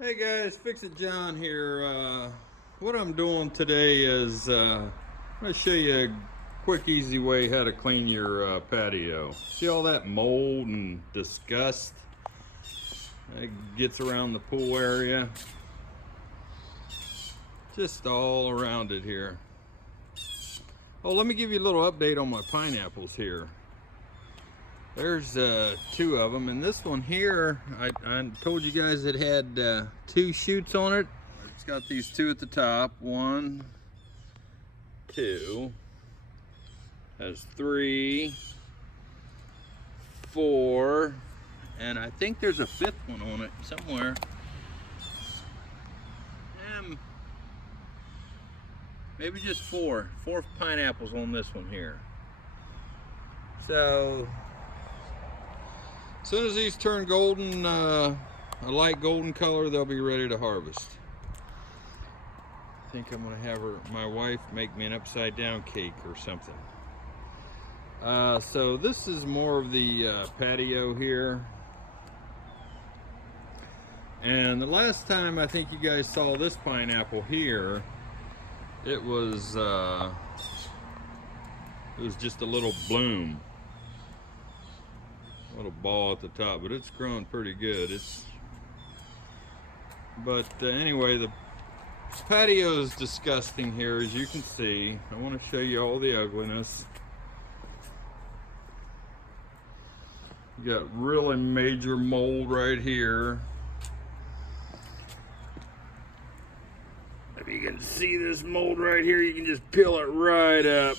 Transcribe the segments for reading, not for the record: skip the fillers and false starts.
Hey guys, Fix It John here. What I'm doing today is I'm going to show you a quick, easy way how to clean your patio. See all that mold and dust that gets around the pool area? Just all around it here. Oh, let me give you a little update on my pineapples here. There's two of them, and this one here, I told you guys it had two shoots on it. It's got these two at the top. One, two, has three, four, and I think there's a fifth one on it somewhere. Maybe just four pineapples on this one here. So as soon as these turn golden, a light golden color, they'll be ready to harvest. I think I'm gonna have my wife make me an upside down cake or something. So this is more of the patio here. And the last time I think you guys saw this pineapple here, it was just a little bloom. A little ball at the top, but it's growing pretty good. Anyway, the patio is disgusting here, as you can see. I want to show you all the ugliness. You got really major mold right here. If you can see this mold right here, you can just peel it right up.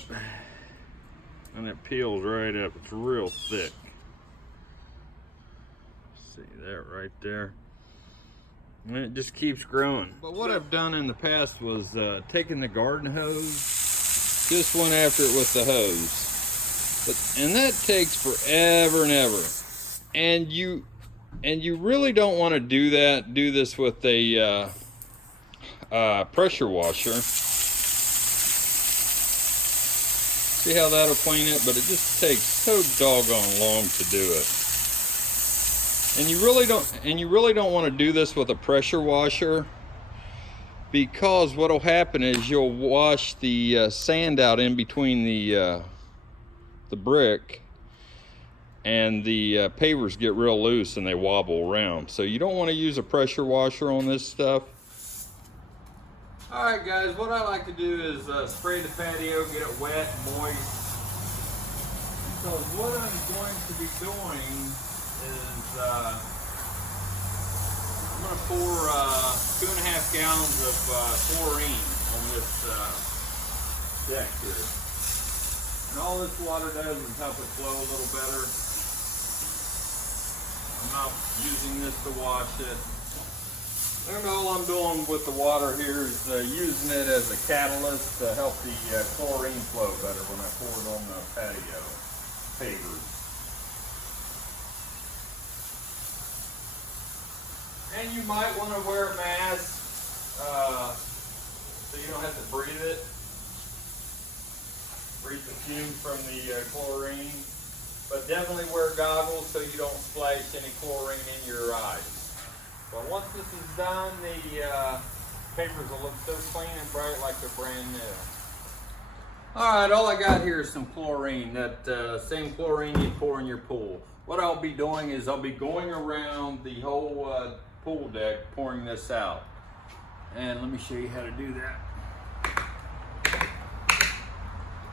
And it peels right up. It's real thick. See that right there, and it just keeps growing. But what I've done in the past was taken the garden hose, just went after it with the hose, and that takes forever and ever. And you really don't want to do that. Do this with a pressure washer. See how that'll clean it, but it just takes so doggone long to do it. And you really don't want to do this with a pressure washer, because what'll happen is you'll wash the sand out in between the brick, and the pavers get real loose and they wobble around. So you don't want to use a pressure washer on this stuff. All right, guys, what I like to do is spray the patio, get it wet, moist. So what I'm going to be doing is I'm going to pour 2.5 gallons of chlorine on this deck here. And all this water does is help it flow a little better. I'm not using this to wash it. And all I'm doing with the water here is using it as a catalyst to help the chlorine flow better when I pour it on the patio pavers. And you might want to wear a mask so you don't have to breathe it. Breathe the fumes from the chlorine. But definitely wear goggles so you don't splash any chlorine in your eyes. But once this is done, the papers will look so clean and bright like they're brand new. Alright, all I got here is some chlorine, that same chlorine you pour in your pool. What I'll be doing is I'll be going around the whole pool deck pouring this out. And let me show you how to do that.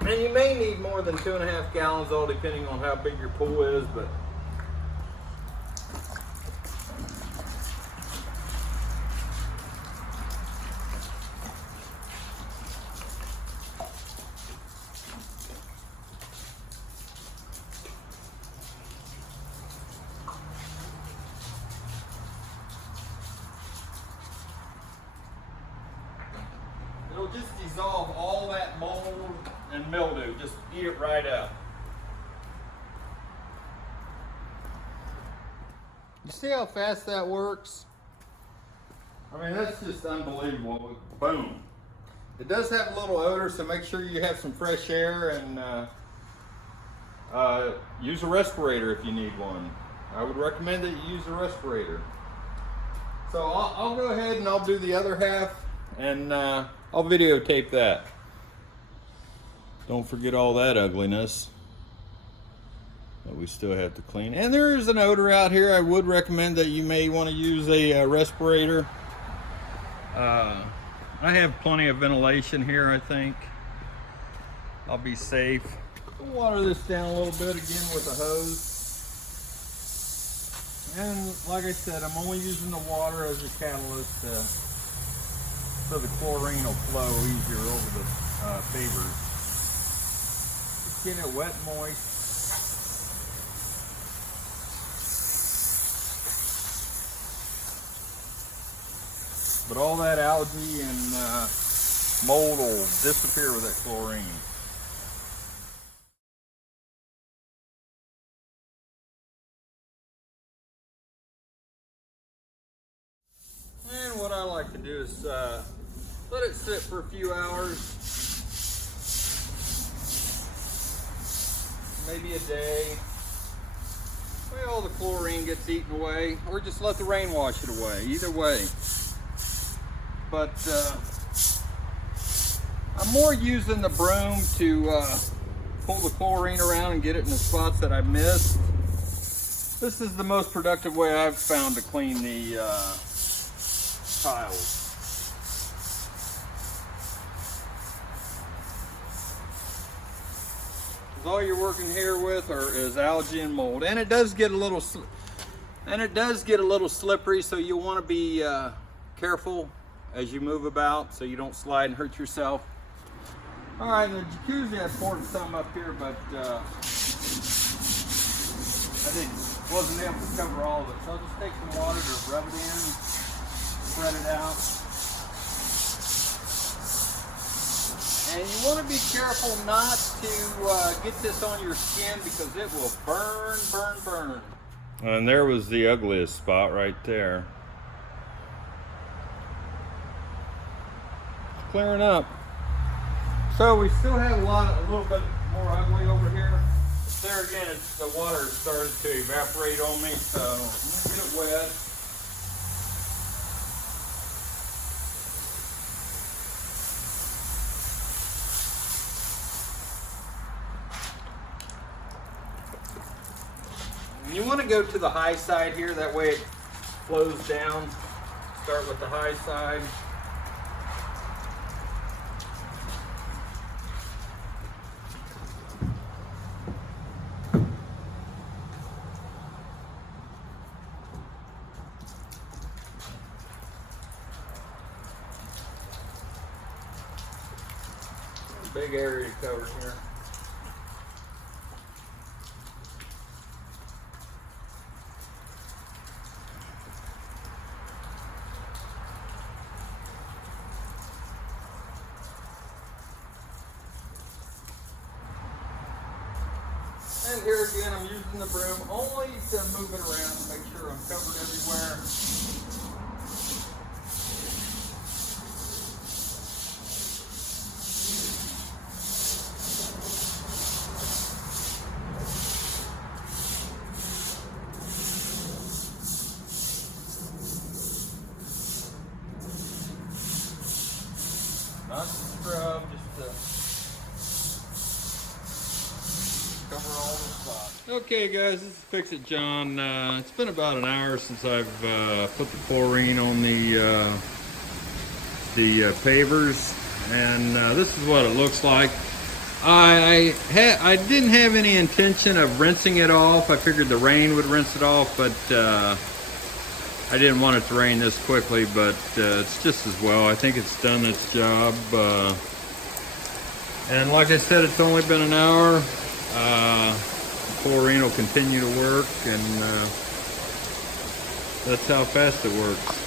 And you may need more than 2.5 gallons, all depending on how big your pool is, but it'll just dissolve all that mold and mildew. Just eat it right up. You see how fast that works? I mean, that's just unbelievable. Boom. It does have a little odor, so make sure you have some fresh air, and use a respirator if you need one. I would recommend that you use a respirator. So I'll go ahead and I'll do the other half, and I'll videotape that. Don't forget all that ugliness that we still have to clean. And there is an odor out here. I would recommend that you may want to use a respirator. I have plenty of ventilation here, I think. I'll be safe. We'll water this down a little bit again with a hose. And like I said, I'm only using the water as a catalyst so the chlorine will flow easier over the pavers. Just get it wet and moist. But all that algae and mold will disappear with that chlorine. And what I like to do is let it sit for a few hours, maybe a day. Well, all the chlorine gets eaten away, or just let the rain wash it away. Either way. But I'm more using the broom to pull the chlorine around and get it in the spots that I missed. This is the most productive way I've found to clean the tiles. Because all you're working here with is algae and mold, and it does get a little slippery, so you want to be careful as you move about so you don't slide and hurt yourself. All right, the jacuzzi, I poured some up here, but I wasn't able to cover all of it. So I'll just take some water to rub it in, spread it out. And you want to be careful not to get this on your skin because it will burn, burn, burn. And there was the ugliest spot right there. Clearing up. So we still have a little bit more ugly over here. There again, the water started to evaporate on me, so I'm gonna get it wet. And you want to go to the high side here, that way it flows down. Start with the high side. Big area to cover here. And here again, I'm using the broom only to move it around to make sure I'm covered everywhere. Not to scrub, just to cover all the spots. Okay guys, this is Fix It John. It's been about an hour since I've put the chlorine on the pavers, and this is what it looks like. I didn't have any intention of rinsing it off. I figured the rain would rinse it off, but I didn't want it to rain this quickly, but it's just as well. I think it's done its job. And like I said, it's only been an hour. Chlorine will continue to work, and that's how fast it works.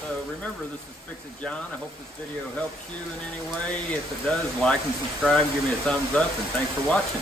So remember, this is Fix It John. I hope this video helps you in any way. If it does, like and subscribe, give me a thumbs up, and thanks for watching.